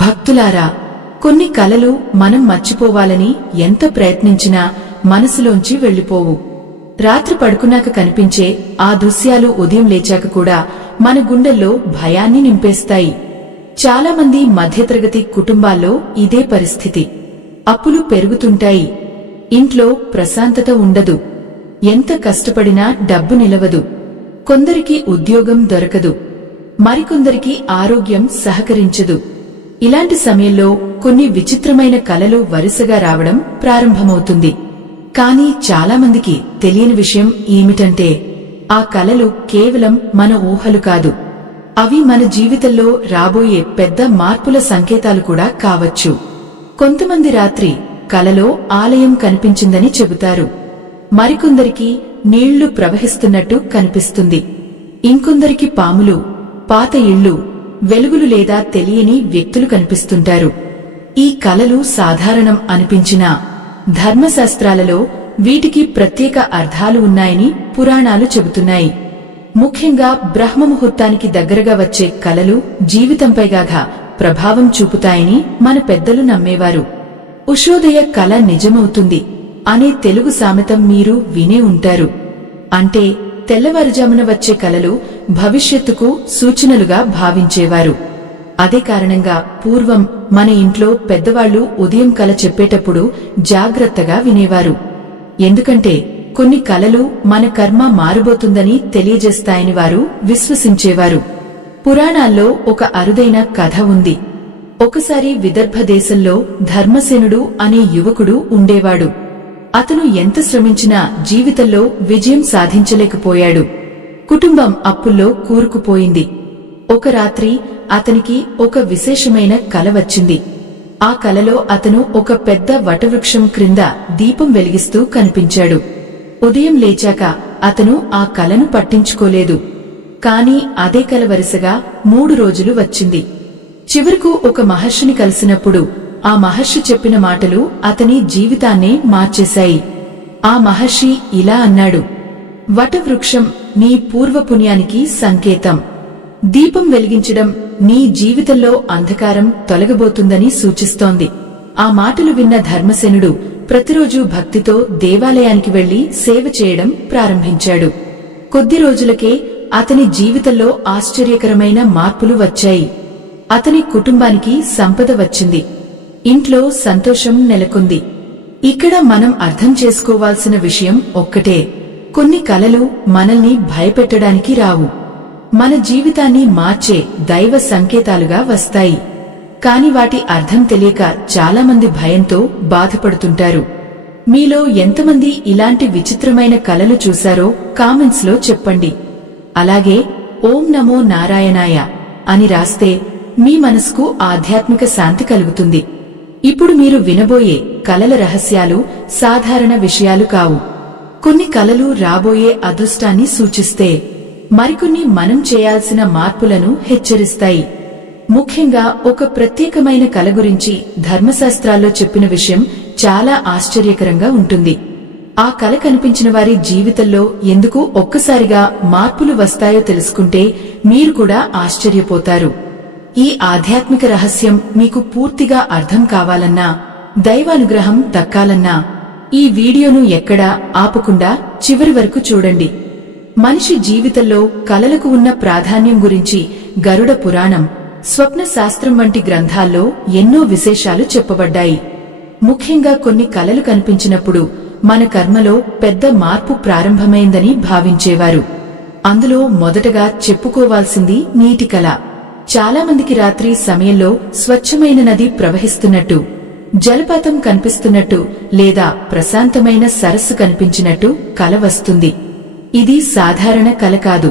భక్తులారా, కొన్ని కలలు మనం మర్చిపోవాలని ఎంత ప్రయత్నించినా మనసులోంచి వెళ్లిపోవు. రాత్రి పడుకున్నాక కనిపించే ఆ దృశ్యాలు ఉదయం లేచాక కూడా మన గుండెల్లో భయాన్ని నింపేస్తాయి. చాలామంది మధ్యతరగతి కుటుంబాల్లో ఇదే పరిస్థితి. అప్పులు పెరుగుతుంటాయి, ఇంట్లో ప్రశాంతత ఉండదు, ఎంత కష్టపడినా డబ్బు నిలవదు. కొందరికి ఉద్యోగం దొరకదు, మరికొందరికి ఆరోగ్యం సహకరించదు. ఇలాంటి సమయంలో కొన్ని విచిత్రమైన కలలు వరుసగా రావడం ప్రారంభమవుతుంది. కానీ చాలామందికి తెలియని విషయం ఏమిటంటే, ఆ కలలు కేవలం మన ఊహలు కాదు, అవి మన జీవితంలో రాబోయే పెద్ద మార్పుల సంకేతాలు కూడా కావచ్చు. కొంతమంది రాత్రి కలలో ఆలయం కనిపించిందని చెబుతారు, మరికొందరికి నీళ్లు ప్రవహిస్తున్నట్టు కనిపిస్తుంది, ఇంకొందరికి పాములు, పాత ఇళ్లు, వెలుగులు లేదా తెలియని వ్యక్తులు కనిపిస్తుంటారు. ఈ కలలు సాధారణం అనిపించినా ధర్మశాస్త్రాలలో వీటికి ప్రత్యేక అర్థాలు ఉన్నాయని పురాణాలు చెబుతున్నాయి. ముఖ్యంగా బ్రహ్మముహూర్తానికి దగ్గరగా వచ్చే కలలు జీవితంపైగా ప్రభావం చూపుతాయని మన పెద్దలు నమ్మేవారు. ఉషోదయ కల నిజమవుతుంది అనే తెలుగు సామెత మీరు వినే ఉంటారు. అంటే తెల్లవారుజామున వచ్చే కలలు భవిష్యత్తుకు సూచనలుగా భావించేవారు. అదే కారణంగా పూర్వం మన ఇంట్లో పెద్దవాళ్లు ఉదయం కల చెప్పేటప్పుడు జాగ్రత్తగా వినేవారు. ఎందుకంటే కొన్ని కలలు మన కర్మ మారబోతుందని తెలియజేస్తాయని వారు విశ్వసించేవారు. పురాణాల్లో ఒక అరుదైన కథ ఉంది. ఒకసారి విదర్భ దేశంలో ధర్మసేనుడు అనే యువకుడు ఉండేవాడు. అతను ఎంత శ్రమించినా జీవితంలో విజయం సాధించలేకపోయాడు. కుటుంబం అప్పుల్లో కూరుకుపోయింది. ఒక రాత్రి అతనికి ఒక విశేషమైన కల వచ్చింది. ఆ కలలో అతను ఒక పెద్ద వటవృక్షం క్రింద దీపం వెలిగిస్తూ కనిపించాడు. ఉదయం లేచాక అతను ఆ కలను పట్టించుకోలేదు. కాని అదే కల వరుసగా 3 రోజులు వచ్చింది. చివరకు ఒక మహర్షిని కలిసినప్పుడు ఆ మహర్షి చెప్పిన మాటలు అతని జీవితాన్నే మార్చేశాయి. ఆ మహర్షి ఇలా అన్నాడు, వటవృక్షం నీ పూర్వపుణ్యానికి సంకేతం. దీపం వెలిగించడం నీ జీవితంలో అంధకారం తొలగబోతుందని సూచిస్తోంది. ఆ మాటలు విన్న ధర్మసేనుడు ప్రతిరోజూ భక్తితో దేవాలయానికి వెళ్లి సేవ చేయడం ప్రారంభించాడు. కొద్ది రోజులకే అతని జీవితంలో ఆశ్చర్యకరమైన మార్పులు వచ్చాయి. అతని కుటుంబానికి సంపద వచ్చింది, ఇంట్లో సంతోషం నెలకొంది. ఇక్కడ మనం అర్థం చేసుకోవాల్సిన విషయం ఒక్కటే, కొన్ని కలలు మనల్ని భయపెట్టడానికి రావు, మన జీవితాన్ని మార్చే దైవ సంకేతాలుగా వస్తాయి. కాని వాటి అర్థం తెలియక చాలామంది భయంతో బాధపడుతుంటారు. మీలో ఎంతమంది ఇలాంటి విచిత్రమైన కలలు చూశారో కామెంట్స్ లో చెప్పండి. అలాగే ఓం నమో నారాయణాయ అని రాస్తే మీ మనసుకు ఆధ్యాత్మిక శాంతి కలుగుతుంది. ఇప్పుడు మీరు వినబోయే కలల రహస్యాలు సాధారణ విషయాలు కావు. కొన్ని కలలు రాబోయే అదృష్టాన్ని సూచిస్తే, మరికొన్ని మనం చేయాల్సిన మార్పులను హెచ్చరిస్తాయి. ముఖ్యంగా ఒక ప్రత్యేకమైన కల గురించి ధర్మశాస్త్రాల్లో చెప్పిన విషయం చాలా ఆశ్చర్యకరంగా ఉంటుంది. ఆ కల కనిపించిన వారి జీవితంలో ఎందుకు ఒక్కసారిగా మార్పులు వస్తాయో తెలుసుకుంటే మీరు కూడా ఆశ్చర్యపోతారు. ఈ ఆధ్యాత్మిక రహస్యం మీకు పూర్తిగా అర్థం కావాలన్నా, దైవానుగ్రహం దక్కాలన్నా ఈ వీడియోను ఎక్కడా ఆపకుండా చివరి వరకు చూడండి. మనిషి జీవితంలో కలలకు ఉన్న ప్రాధాన్యం గురించి గరుడ పురాణం, స్వప్న శాస్త్రం వంటి గ్రంథాల్లో ఎన్నో విశేషాలు చెప్పబడ్డాయి. ముఖ్యంగా కొన్ని కలలు కనిపించినప్పుడు మన కర్మలో పెద్ద మార్పు ప్రారంభమైందని భావించేవారు. అందులో మొదటగా చెప్పుకోవాల్సింది నీటి కల. చాలామందికి రాత్రి సమయంలో స్వచ్ఛమైన నది ప్రవహిస్తున్నట్టు, జలపాతం కనిపిస్తున్నట్టు లేదా ప్రశాంతమైన సరస్సు కనిపించినట్టు కల వస్తుంది. ఇది సాధారణ కల కాదు.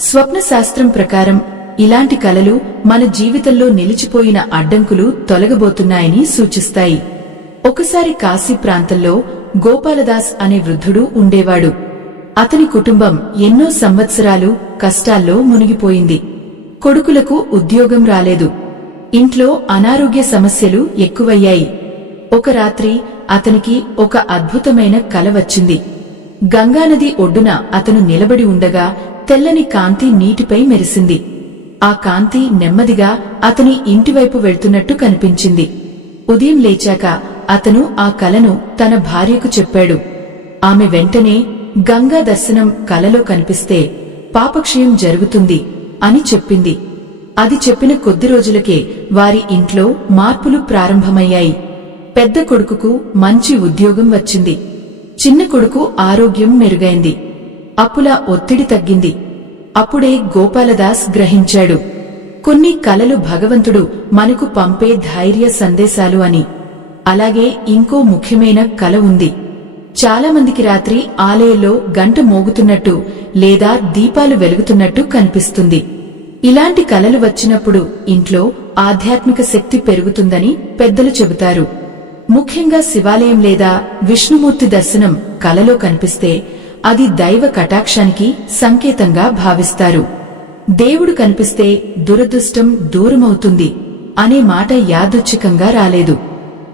స్వప్న శాస్త్రం ప్రకారం ఇలాంటి కలలు మన జీవితంలో నిలిచిపోయిన అడ్డంకులు తొలగబోతున్నాయని సూచిస్తాయి. ఒకసారి కాశీ ప్రాంతంలో గోపాలదాస్ అనే వృద్ధుడు ఉండేవాడు. అతని కుటుంబం ఎన్నో సంవత్సరాలు కష్టాల్లో మునిగిపోయింది. కొడుకులకు ఉద్యోగం రాలేదు, ఇంట్లో అనారోగ్య సమస్యలు ఎక్కువయ్యాయి. ఒక రాత్రి అతనికి ఒక అద్భుతమైన కల వచ్చింది. గంగానది ఒడ్డున అతను నిలబడి ఉండగా తెల్లని కాంతి నీటిపై మెరిసింది. ఆ కాంతి నెమ్మదిగా అతని ఇంటివైపు వెళ్తున్నట్టు కనిపించింది. ఉదయం లేచాక అతను ఆ కలను తన భార్యకు చెప్పాడు. ఆమె వెంటనే గంగా దర్శనం కలలో కనిపిస్తే పాపక్షయం జరుగుతుంది అని చెప్పింది. అది చెప్పిన కొద్ది రోజులకే వారి ఇంట్లో మార్పులు ప్రారంభమయ్యాయి. పెద్ద కొడుకుకు మంచి ఉద్యోగం వచ్చింది. చిన్న కొడుకు ఆరోగ్యం మెరుగైంది. అప్పుల ఒత్తిడి తగ్గింది. అప్పుడే గోపాలదాస్ గ్రహించాడు, కొన్ని కలలు భగవంతుడు మనకు పంపే ధైర్య సందేశాలు అని. అలాగే ఇంకో ముఖ్యమైన కల ఉంది. చాలామందికి రాత్రి ఆలయంలో గంట మోగుతున్నట్టు లేదా దీపాలు వెలుగుతున్నట్టు కనిపిస్తుంది. ఇలాంటి కలలు వచ్చినప్పుడు ఇంట్లో ఆధ్యాత్మిక శక్తి పెరుగుతుందని పెద్దలు చెబుతారు. ముఖ్యంగా శివాలయం లేదా విష్ణుమూర్తి దర్శనం కలలో కనిపిస్తే అది దైవ కటాక్షానికి సంకేతంగా భావిస్తారు. దేవుడు కనిపిస్తే దురదృష్టం దూరమవుతుంది అనే మాట యాదృచ్ఛికంగా రాలేదు.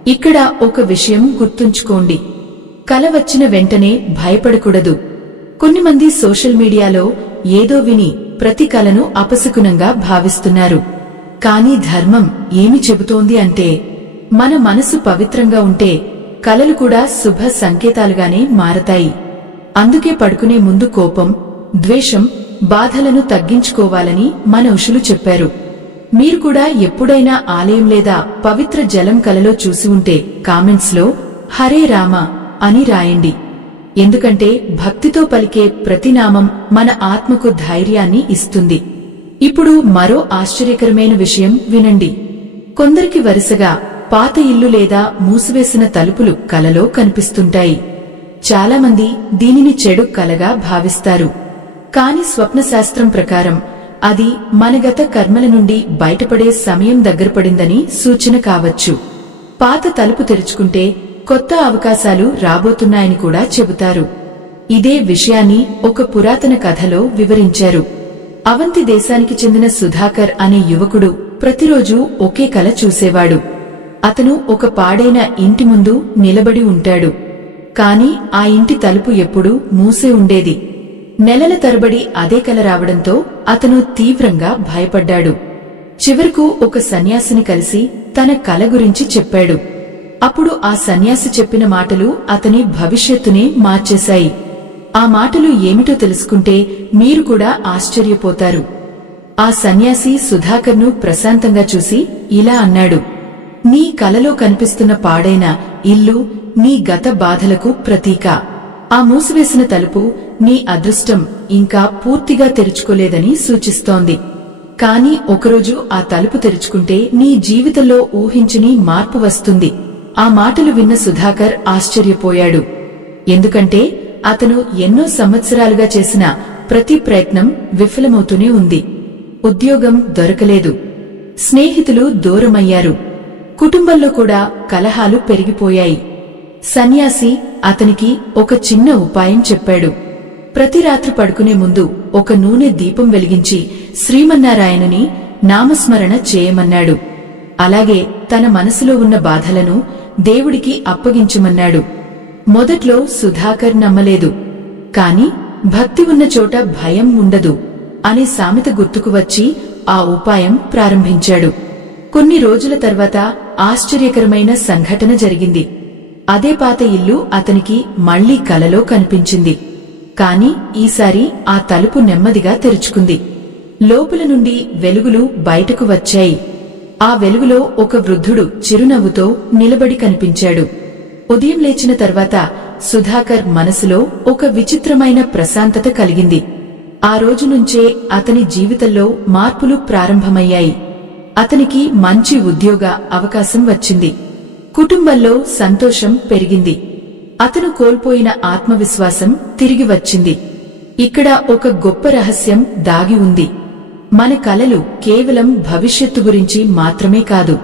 ఇక్కడ ఒక విషయం గుర్తుంచుకోండి, కల వచ్చిన వెంటనే భయపడకూడదు. కొన్నిమంది సోషల్ మీడియాలో ఏదో విని ప్రతి కలను అపశకునంగా భావిస్తున్నారు. కానీ ధర్మం ఏమి చెబుతోంది అంటే, మన మనసు పవిత్రంగా ఉంటే కలలు కూడా శుభ సంకేతాలుగానే మారతాయి. అందుకే పడుకునే ముందు కోపం, ద్వేషం, బాధలను తగ్గించుకోవాలని మన ఋషులు చెప్పారు. మీరు కూడా ఎప్పుడైనా ఆలయం లేదా పవిత్ర జలం కలలో చూసి ఉంటే కామెంట్స్లో హరే రామ అని రాయండి. ఎందుకంటే భక్తితో పలికే ప్రతి నామం మన ఆత్మకు ధైర్యాన్ని ఇస్తుంది. ఇప్పుడు మరో ఆశ్చర్యకరమైన విషయం వినండి. కొందరికి వరుసగా పాత ఇల్లు లేదా మూసివేసిన తలుపులు కలలో కనిపిస్తుంటాయి. చాలామంది దీనిని చెడు కలగా భావిస్తారు. కాని స్వప్నశాస్త్రం ప్రకారం అది మన గత కర్మల నుండి బయటపడే సమయం దగ్గరపడిందని సూచన కావచ్చు. పాత తలుపు తెరుచుకుంటే కొత్త అవకాశాలు రాబోతున్నాయని కూడా చెబుతారు. ఇదే విషయాన్ని ఒక పురాతన కథలో వివరించారు. అవంతి దేశానికి చెందిన సుధాకర్ అనే యువకుడు ప్రతిరోజూ ఒకే కల చూసేవాడు. అతను ఒక పాడైన ఇంటి ముందు నిలబడి ఉంటాడు. కాని ఆ ఇంటి తలుపు ఎప్పుడూ మూసే ఉండేది. నెలల తరబడి అదే కల రావడంతో అతను తీవ్రంగా భయపడ్డాడు. చివరకు ఒక సన్యాసిని కలిసి తన కల గురించి చెప్పాడు. అప్పుడు ఆ సన్యాసి చెప్పిన మాటలు అతని భవిష్యత్తునే మార్చేశాయి. ఆ మాటలు ఏమిటో తెలుసుకుంటే మీరు కూడా ఆశ్చర్యపోతారు. ఆ సన్యాసి సుధాకర్ను ప్రశాంతంగా చూసి ఇలా అన్నాడు, నీ కలలో కనిపిస్తున్న పాడైన ఇల్లు నీ గత బాధలకు ప్రతీక. ఆ మూసివేసిన తలుపు నీ అదృష్టం ఇంకా పూర్తిగా తెరుచుకోలేదని సూచిస్తోంది. కాని ఒకరోజు ఆ తలుపు తెరుచుకుంటే నీ జీవితంలో ఊహించని మార్పు వస్తుంది. ఆ మాటలు విన్న సుధాకర్ ఆశ్చర్యపోయాడు. ఎందుకంటే అతను ఎన్నో సంవత్సరాలుగా చేసిన ప్రతి ప్రయత్నం విఫలమవుతూనే ఉంది. ఉద్యోగం దొరకలేదు, స్నేహితులు దూరమయ్యారు, కుటుంబంలో కూడా కలహాలు పెరిగిపోయాయి. సన్యాసి అతనికి ఒక చిన్న ఉపాయం చెప్పాడు. ప్రతి రాత్రి పడుకునే ముందు ఒక నూనె దీపం వెలిగించి శ్రీమన్నారాయణుని నామస్మరణ చేయమన్నాడు. అలాగే తన మనసులో ఉన్న బాధలను దేవుడికి అప్పగించమన్నాడు. మొదట్లో సుధాకర్ నమ్మలేదు. కాని భక్తి ఉన్న చోట భయం ఉండదు అనే సామెత గుర్తుకు వచ్చి ఆ ఉపాయం ప్రారంభించాడు. కొన్ని రోజుల తర్వాత ఆశ్చర్యకరమైన సంఘటన జరిగింది. అదే పాత ఇల్లు అతనికి మళ్లీ కలలో కనిపించింది. కాని ఈసారి ఆ తలుపు నెమ్మదిగా తెరుచుకుంది. లోపల నుండి వెలుగులు బయటకు వచ్చాయి. ఆ వెలుగులో ఒక వృద్ధుడు చిరునవ్వుతో నిలబడి కనిపించాడు. ఉదయం లేచిన తర్వాత సుధాకర్ మనసులో ఒక విచిత్రమైన ప్రశాంతత కలిగింది. ఆ రోజు నుంచే అతని జీవితంలో మార్పులు ప్రారంభమయ్యాయి. అతనికి మంచి ఉద్యోగ అవకాశం వచ్చింది. కుటుంబంలో సంతోషం పెరిగింది. అతను కోల్పోయిన ఆత్మవిశ్వాసం తిరిగి వచ్చింది. ఇక్కడ ఒక గొప్ప రహస్యం దాగి ఉంది. మన కలలు కేవలం భవిష్యత్తు గురించి మాత్రమే కాదు,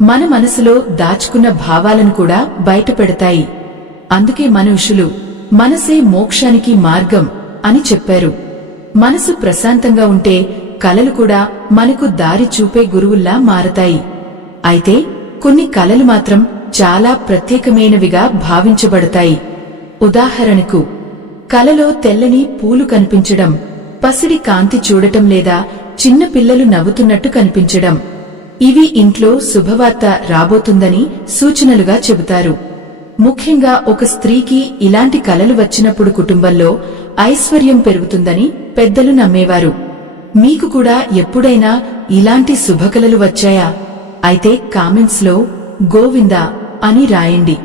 మన మనసులో దాచుకున్న భావాలను కూడా బయటపెడతాయి. అందుకే మన ఋషులు మనసే మోక్షానికి మార్గం అని చెప్పారు. మనసు ప్రశాంతంగా ఉంటే కలలు కూడా మనకు దారి చూపే గురువుల్లా మారతాయి. అయితే కొన్ని కలలు మాత్రం చాలా ప్రత్యేకమైనవిగా భావించబడతాయి. ఉదాహరణకు, కలలో తెల్లని పూలు కనిపించడం, పసిడి కాంతి చూడటం లేదా చిన్న పిల్లలు నవ్వుతున్నట్టు కనిపించడం ఇవి ఇంట్లో శుభవార్త రాబోతుందని సూచనలుగా చెబుతారు. ముఖ్యంగా ఒక స్త్రీకి ఇలాంటి కలలు వచ్చినప్పుడు కుటుంబంలో ఐశ్వర్యం పెరుగుతుందని పెద్దలు నమ్మేవారు. మీకు కూడా ఎప్పుడైనా ఇలాంటి శుభకలలు వచ్చాయా? అయితే కామెంట్స్ లో గోవిందా అని రాయండి.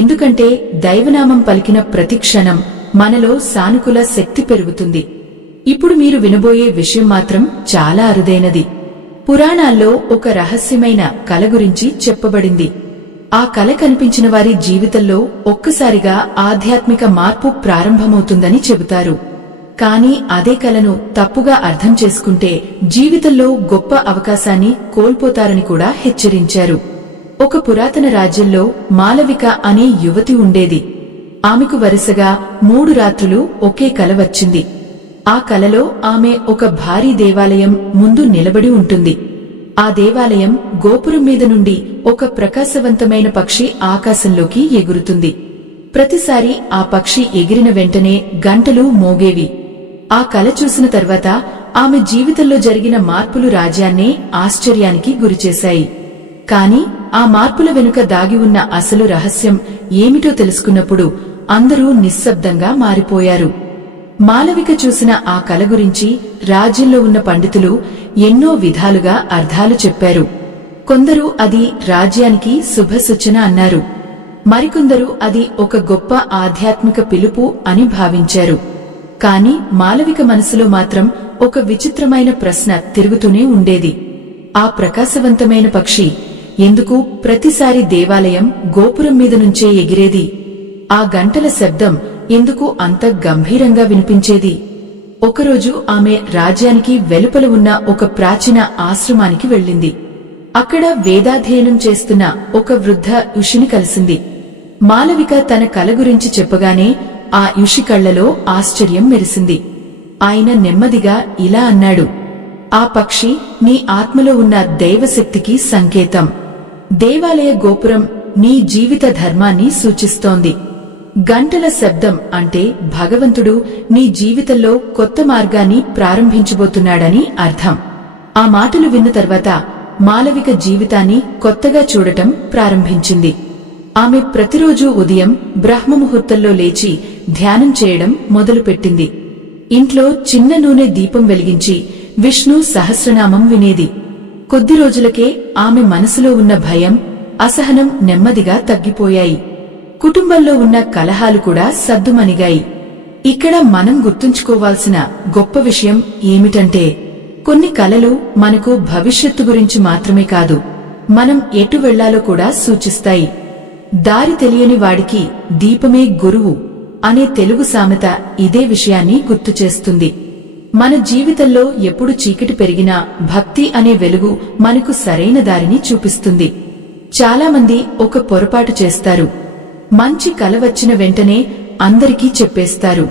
ఎందుకంటే దైవనామం పలికిన ప్రతి క్షణం మనలో సానుకూల శక్తి పెరుగుతుంది. ఇప్పుడు మీరు వినబోయే విషయం మాత్రం చాలా అరుదైనది. పురాణాల్లో ఒక రహస్యమైన కల గురించి చెప్పబడింది. ఆ కల కనిపించిన వారి జీవితంలో ఒక్కసారిగా ఆధ్యాత్మిక మార్పు ప్రారంభమవుతుందని చెబుతారు. కానీ అదే కలను తప్పుగా అర్థం చేసుకుంటే జీవితంలో గొప్ప అవకాశాన్ని కోల్పోతారని కూడా హెచ్చరించారు. ఒక పురాతన రాజ్యంలో మాలవిక అనే యువతి ఉండేది. ఆమెకు వరుసగా 3 రాత్రులు ఒకే కల వచ్చింది. ఆ కలలో ఆమె ఒక భారీ దేవాలయం ముందు నిలబడి ఉంటుంది. ఆ దేవాలయం గోపురం మీద నుండి ఒక ప్రకాశవంతమైన పక్షి ఆకాశంలోకి ఎగురుతుంది. ప్రతిసారి ఆ పక్షి ఎగిరిన వెంటనే గంటలు మోగేవి. ఆ కల చూసిన తర్వాత ఆమె జీవితంలో జరిగిన మార్పులు రాజ్యాన్నే ఆశ్చర్యానికి గురిచేశాయి. కాని ఆ మార్పుల వెనుక దాగి ఉన్న అసలు రహస్యం ఏమిటో తెలుసుకున్నప్పుడు అందరూ నిశ్శబ్దంగా మారిపోయారు. మాలవిక చూసిన ఆ కల గురించి రాజ్యంలో ఉన్న పండితులు ఎన్నో విధాలుగా అర్థాలు చెప్పారు. కొందరు అది రాజ్యానికి శుభసూచన అన్నారు. మరికొందరు అది ఒక గొప్ప ఆధ్యాత్మిక పిలుపు అని భావించారు. కాని మాలవిక మనసులో మాత్రం ఒక విచిత్రమైన ప్రశ్న తిరుగుతూనే ఉండేది. ఆ ప్రకాశవంతమైన పక్షి ఎందుకు ప్రతిసారి దేవాలయం గోపురం మీద నుంచే ఎగిరేది? ఆ గంటల శబ్దం ఎందుకు అంత గంభీరంగా వినిపించేది? ఒకరోజు ఆమె రాజ్యానికి వెలుపల ఉన్న ఒక ప్రాచీన ఆశ్రమానికి వెళ్ళింది. అక్కడ వేదాధ్యయనం చేస్తున్న ఒక వృద్ధ ఋషిని కలిసింది. మాలవిక తన కల గురించి చెప్పగానే ఆ ఋషి కళ్లలో ఆశ్చర్యం మెరిసింది. ఆయన నెమ్మదిగా ఇలా అన్నాడు, ఆ పక్షి నీ ఆత్మలో ఉన్న దైవశక్తికి సంకేతం. దేవాలయ గోపురం నీ జీవిత ధర్మాన్ని సూచిస్తోంది. గంటల శబ్దం అంటే భగవంతుడు నీ జీవితంలో కొత్త మార్గాన్ని ప్రారంభించబోతున్నాడని అర్థం. ఆ మాటలు విన్న తర్వాత మాలవిక జీవితాన్ని కొత్తగా చూడటం ప్రారంభించింది. ఆమె ప్రతిరోజూ ఉదయం బ్రహ్మముహూర్తంలో లేచి ధ్యానం చేయడం మొదలుపెట్టింది. ఇంట్లో చిన్న నూనె దీపం వెలిగించి విష్ణు సహస్రనామం వినేది. కొద్ది రోజులకే ఆమె మనసులో ఉన్న భయం, అసహనం నెమ్మదిగా తగ్గిపోయాయి. కుటుంబంలో ఉన్న కలహాలు కూడా సద్దుమణిగాయి. ఇక్కడ మనం గుర్తుంచుకోవాల్సిన గొప్ప విషయం ఏమిటంటే, కొన్ని కలలు మనకు భవిష్యత్తు గురించి మాత్రమే కాదు, మనం ఎటు వెళ్లాలో కూడా సూచిస్తాయి. దారి తెలియని వాడికి దీపమే గురువు అనే తెలుగు సామెత ఇదే విషయాన్ని గుర్తుచేస్తుంది. మన జీవితంలో ఎప్పుడు చీకటి పెరిగినా భక్తి అనే వెలుగు మనకు సరైన దారిని చూపిస్తుంది. చాలామంది ఒక పొరపాటు చేస్తారు. మంచి కల వచ్చిన వెంటనే అందరికీ చెప్పేస్తారు.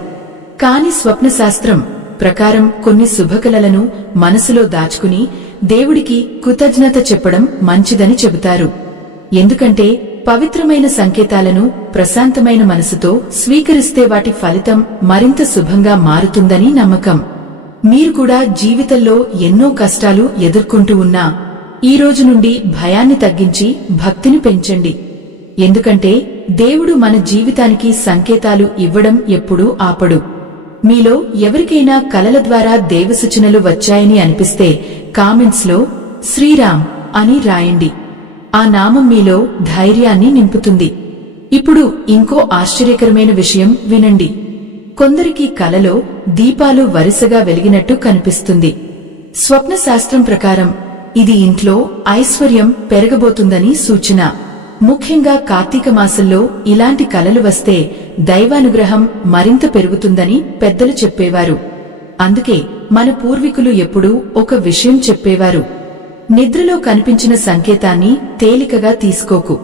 కాని స్వప్నశాస్త్రం ప్రకారం కొన్ని శుభకలలను మనసులో దాచుకుని దేవుడికి కృతజ్ఞత చెప్పడం మంచిదని చెబుతారు. ఎందుకంటే పవిత్రమైన సంకేతాలను ప్రశాంతమైన మనసుతో స్వీకరిస్తే వాటి ఫలితం మరింత శుభంగా మారుతుందని నమ్మకం. మీరు కూడా జీవితంలో ఎన్నో కష్టాలు ఎదుర్కొంటూ ఉన్నా ఈ రోజు నుండి భయాన్ని తగ్గించి భక్తిని పెంచండి. ఎందుకంటే దేవుడు మన జీవితానికి సంకేతాలు ఇవ్వడం ఎప్పుడూ ఆపడు. మీలో ఎవరికైనా కలల ద్వారా దేవసూచనలు వచ్చాయని అనిపిస్తే కామెంట్స్ లో శ్రీరామ్ అని రాయండి. ఆ నామం మీలో ధైర్యాన్ని నింపుతుంది. ఇప్పుడు ఇంకో ఆశ్చర్యకరమైన విషయం వినండి. కొందరికి కలలో దీపాలు వరుసగా వెలిగినట్టు కనిపిస్తుంది. స్వప్న శాస్త్రం ప్రకారం ఇది ఇంట్లో ఐశ్వర్యం పెరగబోతుందని సూచన. ముఖ్యంగా కార్తీక మాసంలో ఇలాంటి కలలు వస్తే దైవానుగ్రహం మరింత పెరుగుతుందని పెద్దలు చెప్పేవారు. అందుకే మన పూర్వీకులు ఎప్పుడూ ఒక విషయం చెప్పేవారు, నిద్రలో కనిపించిన సంకేతాన్ని తేలికగా తీసుకోకు.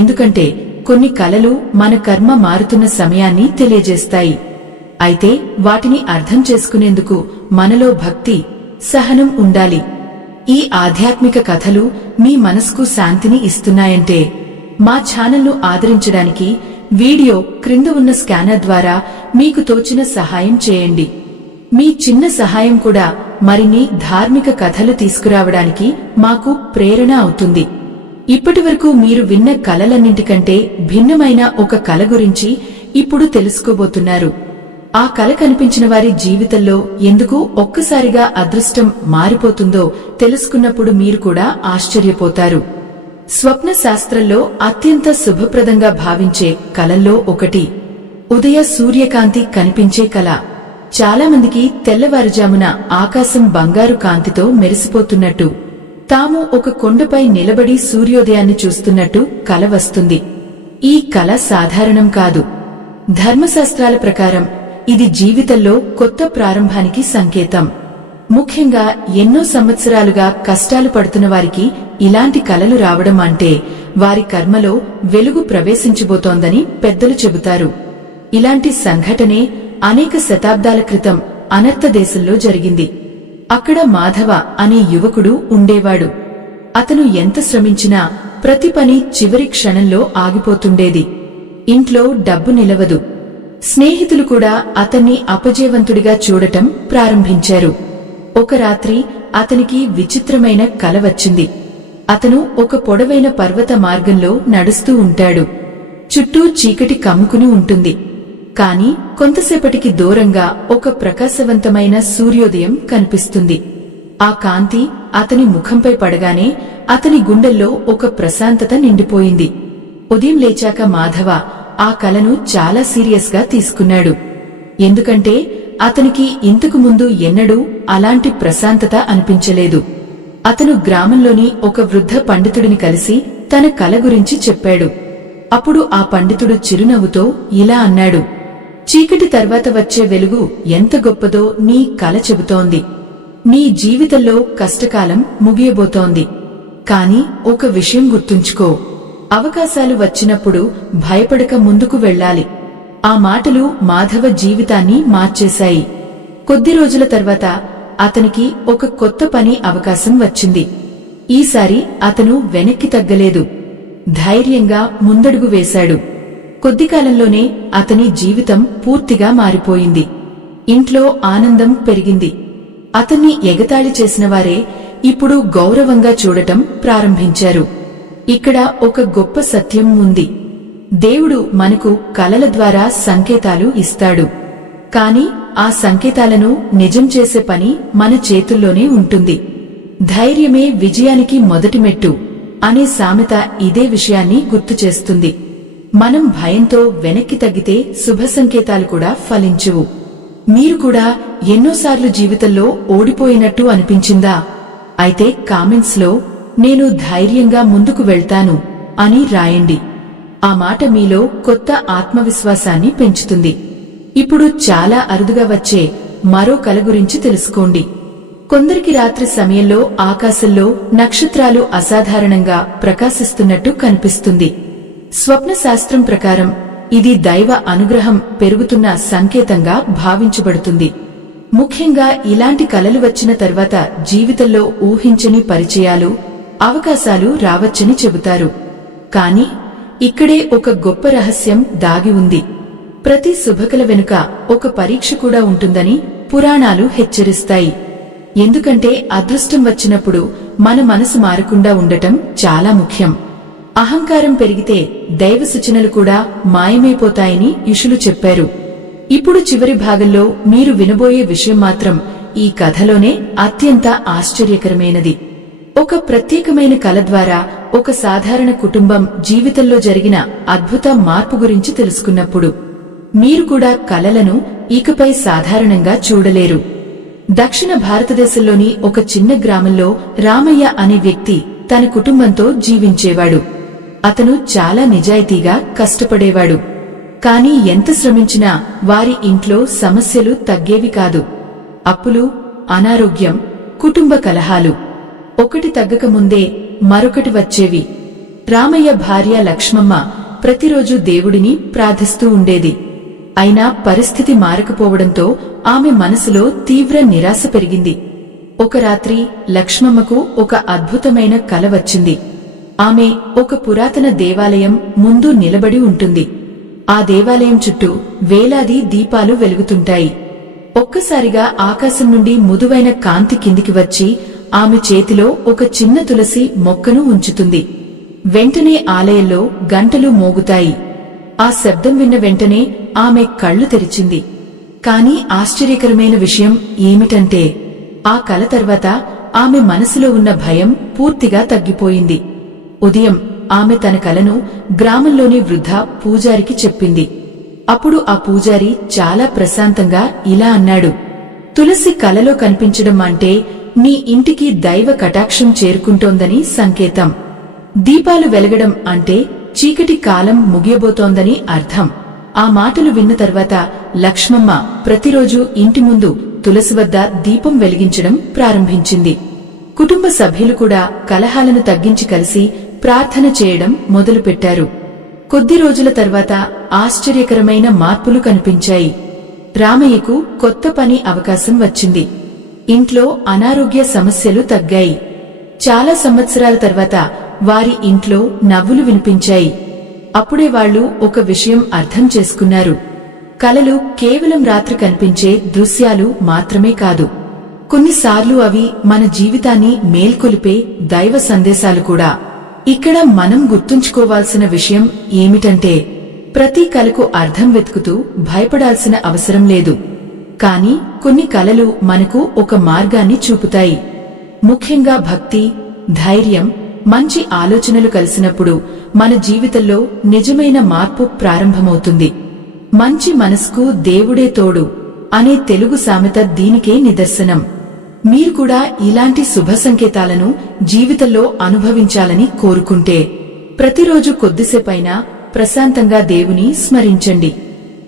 ఎందుకంటే కొన్ని కలలు మన కర్మ మారుతున్న సమయాన్ని తెలియజేస్తాయి. అయితే వాటిని అర్థం చేసుకునేందుకు మనలో భక్తి, సహనం ఉండాలి. ఈ ఆధ్యాత్మిక కథలు మీ మనసుకు శాంతిని ఇస్తున్నాయంటే మా ఛానల్ను ఆదరించడానికి వీడియో క్రింద ఉన్న స్కానర్ ద్వారా మీకు తోచిన సహాయం చేయండి. మీ చిన్న సహాయం కూడా మరిన్ని ధార్మిక కథలు తీసుకురావడానికి మాకు ప్రేరణ అవుతుంది. ఇప్పటివరకు మీరు విన్న కలలన్నింటికంటే భిన్నమైన ఒక కల గురించి ఇప్పుడు తెలుసుకోబోతున్నారు. ఆ కల కనిపించిన వారి జీవితంలో ఎందుకు ఒక్కసారిగా అదృష్టం మారిపోతుందో తెలుసుకున్నప్పుడు మీరు కూడా ఆశ్చర్యపోతారు. స్వప్న శాస్త్రంలో అత్యంత శుభప్రదంగా భావించే కలల్లో ఒకటి ఉదయ సూర్యకాంతి కనిపించే కల. చాలా మందికి తెల్లవారుజామున ఆకాశం బంగారు కాంతితో మెరిసిపోతున్నట్టు, తాము ఒక కొండపై నిలబడి సూర్యోదయాన్ని చూస్తున్నట్టు కల వస్తుంది. ఈ కల సాధారణం కాదు. ధర్మశాస్త్రాల ప్రకారం ఇది జీవితంలో కొత్త ప్రారంభానికి సంకేతం. ముఖ్యంగా ఎన్నో సంవత్సరాలుగా కష్టాలు పడుతున్న వారికి ఇలాంటి కలలు రావడం అంటే వారి కర్మలో వెలుగు ప్రవేశించబోతోందని పెద్దలు చెబుతారు. ఇలాంటి సంఘటనే అనేక శతాబ్దాల క్రితం అనర్త దేశంలో జరిగింది. అక్కడ మాధవ అనే యువకుడు ఉండేవాడు. అతను ఎంత శ్రమించినా ప్రతి పని చివరి క్షణంలో ఆగిపోతుండేది. ఇంట్లో డబ్బు నిలవదు. స్నేహితులు కూడా అతన్ని అపజయవంతుడిగా చూడటం ప్రారంభించారు. ఒక రాత్రి అతనికి విచిత్రమైన కల వచ్చింది. అతను ఒక పొడవైన పర్వత మార్గంలో నడుస్తూ ఉంటాడు. చుట్టూ చీకటి కమ్ముకుని ఉంటుంది. కాని కొంతసేపటికి దూరంగా ఒక ప్రకాశవంతమైన సూర్యోదయం కనిపిస్తుంది. ఆ కాంతి అతని ముఖంపై పడగానే అతని గుండెల్లో ఒక ప్రశాంతత నిండిపోయింది. ఉదయం లేచాక మాధవ ఆ కలను చాలా సీరియస్ గా తీసుకున్నాడు. ఎందుకంటే అతనికి ఇంతకు ముందు ఎన్నడూ అలాంటి ప్రశాంతత అనిపించలేదు. అతను గ్రామంలోని ఒక వృద్ధ పండితుడిని కలిసి తన కల గురించి చెప్పాడు. అప్పుడు ఆ పండితుడు చిరునవ్వుతో ఇలా అన్నాడు, చీకటి తర్వాత వచ్చే వెలుగు ఎంత గొప్పదో నీ కల చెబుతోంది. నీ జీవితంలో కష్టకాలం ముగియబోతోంది. కాని ఒక విషయం గుర్తుంచుకో, అవకాశాలు వచ్చినప్పుడు భయపడక ముందుకు వెళ్ళాలి. ఆ మాటలు మాధవ జీవితాన్ని మార్చేశాయి. కొద్ది రోజుల తర్వాత అతనికి ఒక కొత్త పని అవకాశం వచ్చింది. ఈసారి అతను వెనక్కి తగ్గలేదు. ధైర్యంగా ముందడుగు వేశాడు. కొద్ది కాలంలోనే అతని జీవితం పూర్తిగా మారిపోయింది. ఇంట్లో ఆనందం పెరిగింది. అతన్ని ఎగతాళి చేసిన వారే ఇప్పుడు గౌరవంగా చూడటం ప్రారంభించారు. ఇక్కడ ఒక గొప్ప సత్యం ఉంది. దేవుడు మనకు కలల ద్వారా సంకేతాలు ఇస్తాడు. కాని ఆ సంకేతాలను నిజం చేసే పని మన చేతుల్లోనే ఉంటుంది. ధైర్యమే విజయానికి మొదటి మెట్టు అనే సామెత ఇదే విషయాన్ని గుర్తుచేస్తుంది. మనం భయంతో వెనక్కి తగ్గితే శుభ సంకేతాలు కూడా ఫలించవు. మీరు కూడా ఎన్నోసార్లు జీవితంలో ఓడిపోయినట్టు అనిపించిందా? అయితే కామెంట్స్ లో నేను ధైర్యంగా ముందుకు వెళ్తాను అని రాయండి. ఆ మాట మీలో కొత్త ఆత్మవిశ్వాసాన్ని పెంచుతుంది. ఇప్పుడు చాలా అరుదుగా వచ్చే మరో కల గురించి తెలుసుకోండి. కొందరికి రాత్రి సమయంలో ఆకాశంలో నక్షత్రాలు అసాధారణంగా ప్రకాశిస్తున్నట్టు కనిపిస్తుంది. స్వప్న శాస్త్రం ప్రకారం ఇది దైవ అనుగ్రహం పెరుగుతున్న సంకేతంగా భావించబడుతుంది. ముఖ్యంగా ఇలాంటి కలలు వచ్చిన తర్వాత జీవితంలో ఊహించని పరిచయాలు, అవకాశాలు రావచ్చని చెబుతారు. కాని ఇక్కడే ఒక గొప్ప రహస్యం దాగి ఉంది. ప్రతి శుభకల వెనుక ఒక పరీక్ష కూడా ఉంటుందని పురాణాలు హెచ్చరిస్తాయి. ఎందుకంటే అదృష్టం వచ్చినప్పుడు మన మనసు మారకుండా ఉండటం చాలా ముఖ్యం. అహంకారం పెరిగితే దైవ సూచనలు కూడా మాయమైపోతాయని ఋషులు చెప్పారు. ఇప్పుడు చివరి భాగంలో మీరు వినబోయే విషయం మాత్రం ఈ కథలోనే అత్యంత ఆశ్చర్యకరమైనది. ఒక ప్రత్యేకమైన కల ద్వారా ఒక సాధారణ కుటుంబం జీవితంలో జరిగిన అద్భుత మార్పు గురించి తెలుసుకున్నప్పుడు మీరు కూడా కలలను ఇకపై సాధారణంగా చూడలేరు. దక్షిణ భారతదేశంలోని ఒక చిన్న గ్రామంలో రామయ్య అనే వ్యక్తి తన కుటుంబంతో జీవించేవాడు. అతను చాలా నిజాయితీగా కష్టపడేవాడు. కాని ఎంత శ్రమించినా వారి ఇంట్లో సమస్యలు తగ్గేవి కాదు. అప్పులు, అనారోగ్యం, కుటుంబ కలహాలు ఒకటి తగ్గకముందే మరొకటి వచ్చేవి. రామయ్య భార్య లక్ష్మమ్మ ప్రతిరోజు దేవుడిని ప్రార్థిస్తూ ఉండేది. అయినా పరిస్థితి మారకపోవడంతో ఆమె మనసులో తీవ్ర నిరాశ పెరిగింది. ఒక రాత్రి లక్ష్మమ్మకు ఒక అద్భుతమైన కల వచ్చింది. ఆమె ఒక పురాతన దేవాలయం ముందు నిలబడి ఉంటుంది. ఆ దేవాలయం చుట్టూ వేలాది దీపాలు వెలుగుతుంటాయి. ఒక్కసారిగా ఆకాశం నుండి ముదువైన కాంతి కిందికి వచ్చి ఆమె చేతిలో ఒక చిన్న తులసి మొక్కను ఉంచుతుంది. వెంటనే ఆలయంలో గంటలు మోగుతాయి. ఆ శబ్దం విన్న వెంటనే ఆమె కళ్ళు తెరిచింది. కాని ఆశ్చర్యకరమైన విషయం ఏమిటంటే ఆ కల తర్వాత ఆమె మనసులో ఉన్న భయం పూర్తిగా తగ్గిపోయింది. ఉదయం ఆమె తన కలను గ్రామంలోని వృద్ధ పూజారికి చెప్పింది. అప్పుడు ఆ పూజారి చాలా ప్రశాంతంగా ఇలా అన్నాడు, తులసి కలలో కనిపించడం అంటే మీ ఇంటికి దైవ కటాక్షం చేరుకుంటోందని సంకేతం. దీపాలు వెలగడం అంటే చీకటి కాలం ముగియబోతోందని అర్థం. ఆ మాటలు విన్న తర్వాత లక్ష్మమ్మ ప్రతిరోజు ఇంటి ముందు తులసి వద్ద దీపం వెలిగించడం ప్రారంభించింది. కుటుంబ సభ్యులు కూడా కలహాలను తగ్గించి కలిసి ప్రార్థన చేయడం మొదలుపెట్టారు. కొద్ది రోజుల తర్వాత ఆశ్చర్యకరమైన మార్పులు కనిపించాయి. రామయ్యకు కొత్త పని అవకాశం వచ్చింది. ఇంట్లో అనారోగ్య సమస్యలు తగ్గాయి. చాలా సంవత్సరాల తర్వాత వారి ఇంట్లో నవ్వులు వినిపించాయి. అప్పుడే వాళ్లు ఒక విషయం అర్థం చేసుకున్నారు. కలలు కేవలం రాత్రి కనిపించే దృశ్యాలు మాత్రమే కాదు, కొన్నిసార్లు అవి మన జీవితాన్ని మేల్కొలిపే దైవ సందేశాలు కూడా. ఇక్కడ మనం గుర్తుంచుకోవాల్సిన విషయం ఏమిటంటే ప్రతి కలకు అర్థం వెతుకుతూ భయపడాల్సిన అవసరం లేదు. కాని కొన్ని కలలు మనకు ఒక మార్గాన్ని చూపుతాయి. ముఖ్యంగా భక్తి, ధైర్యం, మంచి ఆలోచనలు కలిసినప్పుడు మన జీవితంలో నిజమైన మార్పు ప్రారంభమవుతుంది. మంచి మనసుకు దేవుడే తోడు అనే తెలుగు సామెత దీనికే నిదర్శనం. మీరు కూడా ఇలాంటి శుభ సంకేతాలను జీవితంలో అనుభవించాలని కోరుకుంటే ప్రతిరోజు కొద్దిసేపైనా ప్రశాంతంగా దేవుని స్మరించండి.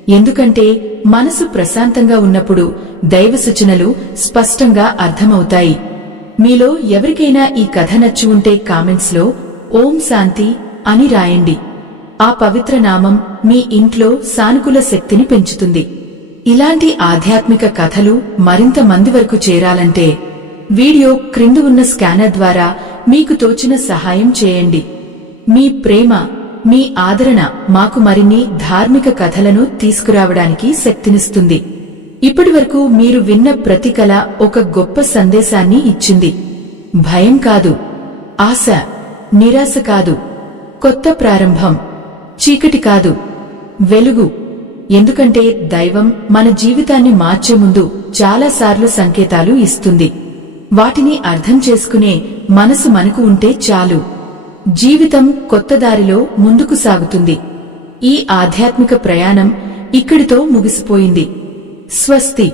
ఎందుకంటే మనసు ప్రశాంతంగా ఉన్నప్పుడు దైవ సూచనలు స్పష్టంగా అర్థమవుతాయి. మీలో ఎవరికైనా ఈ కథ నచ్చి ఉంటే కామెంట్స్ లో ఓం శాంతి అని రాయండి. ఆ పవిత్ర నామం మీ ఇంట్లో సానుకూల శక్తిని పెంచుతుంది. ఇలాంటి ఆధ్యాత్మిక కథలు మరింత మంది వరకు చేరాలంటే వీడియో క్రింద ఉన్న స్కానర్ ద్వారా మీకు తోచిన సహాయం చేయండి. మీ ప్రేమ, మీ ఆదరణ మాకు మరిన్ని ధార్మిక కథలను తీసుకురావడానికి శక్తినిస్తుంది. ఇప్పటివరకు మీరు విన్న ప్రతి కల ఒక గొప్ప సందేశాన్ని ఇచ్చింది. భయం కాదు, ఆశ, నిరాశ కాదు, కొత్త ప్రారంభం, చీకటి కాదు, వెలుగు. ఎందుకంటే దైవం మన జీవితాన్ని మార్చే ముందు చాలాసార్లు సంకేతాలు ఇస్తుంది. వాటిని అర్థం చేసుకునే మనసు మనకు ఉంటే చాలు. జీవితం కొత్త దారిలో ముందుకు సాగుతుంది. ఈ ఆధ్యాత్మిక ప్రయాణం ఇక్కడితో ముగిసిపోయింది. స్వస్తి.